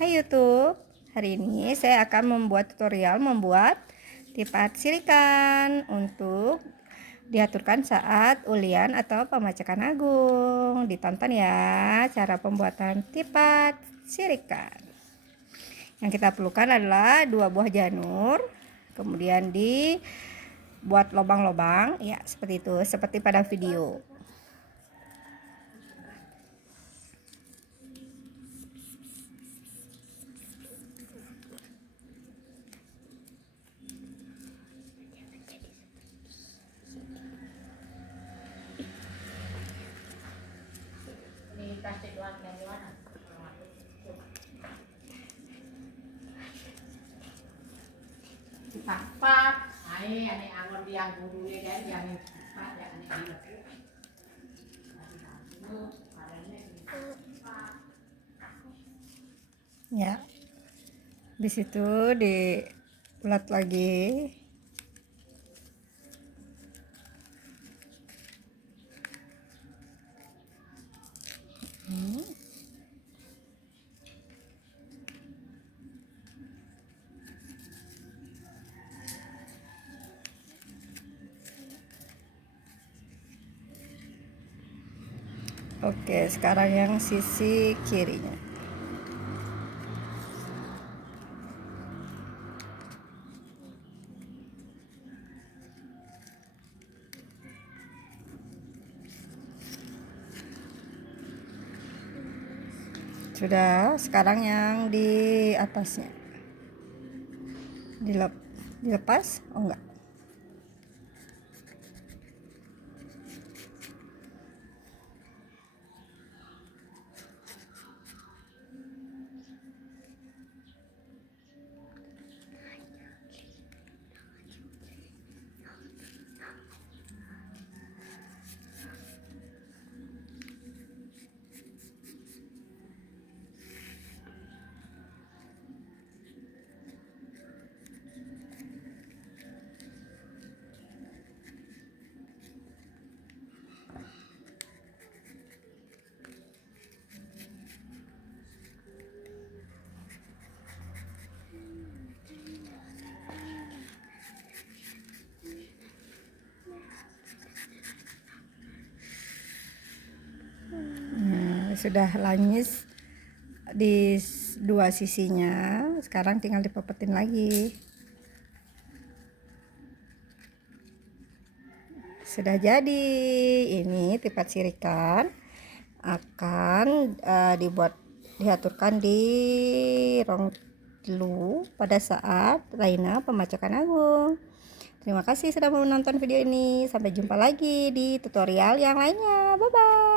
Hai YouTube, hari ini saya akan membuat tutorial membuat tipat sirikan untuk diaturkan saat ulian atau pemacakan agung. Ditonton ya cara pembuatan tipat sirikan. Yang kita perlukan adalah 2 buah janur, kemudian dibuat lubang-lubang ya seperti itu, seperti pada video. Pak, ane angon yang gurune dan yang pak ya ane Ya, di situ diulat lagi. Oke, sekarang yang sisi kirinya. Sudah, sekarang yang di atasnya. Dilepas? Oh enggak. Sudah lanis di dua sisinya, sekarang tinggal dipepetin lagi. Sudah jadi. Ini tipat sirikan akan diaturkan di rong telu pada saat Raina pemacakan agung. Terima kasih sudah menonton video ini. Sampai jumpa lagi di tutorial yang lainnya. Bye bye.